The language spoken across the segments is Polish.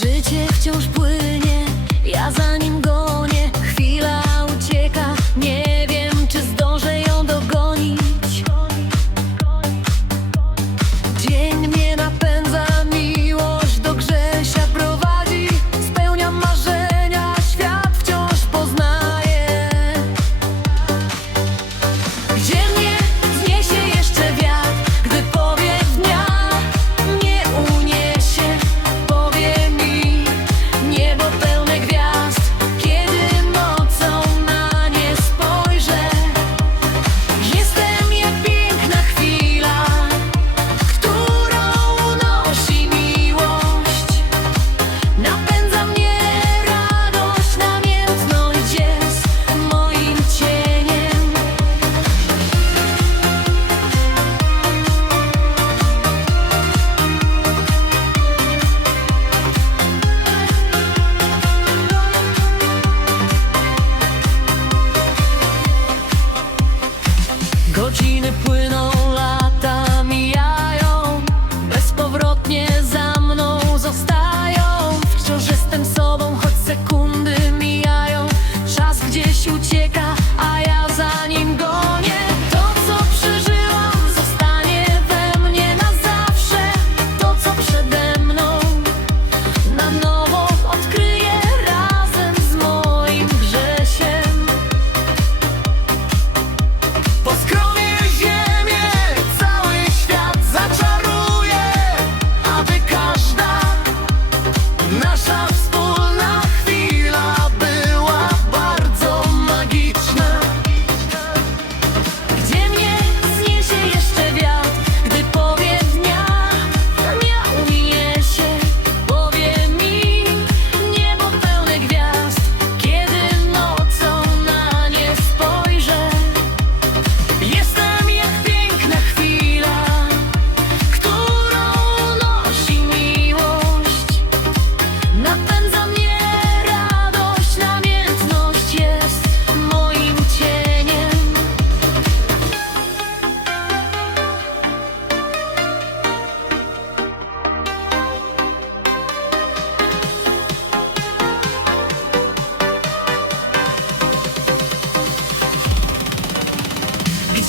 Życie wciąż płynie, ja za living on.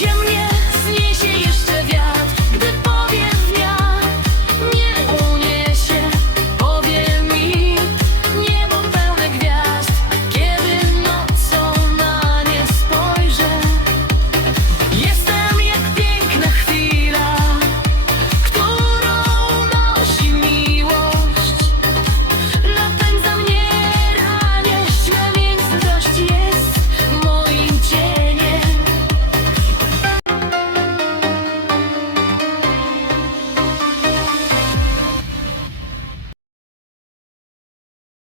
Зачем мне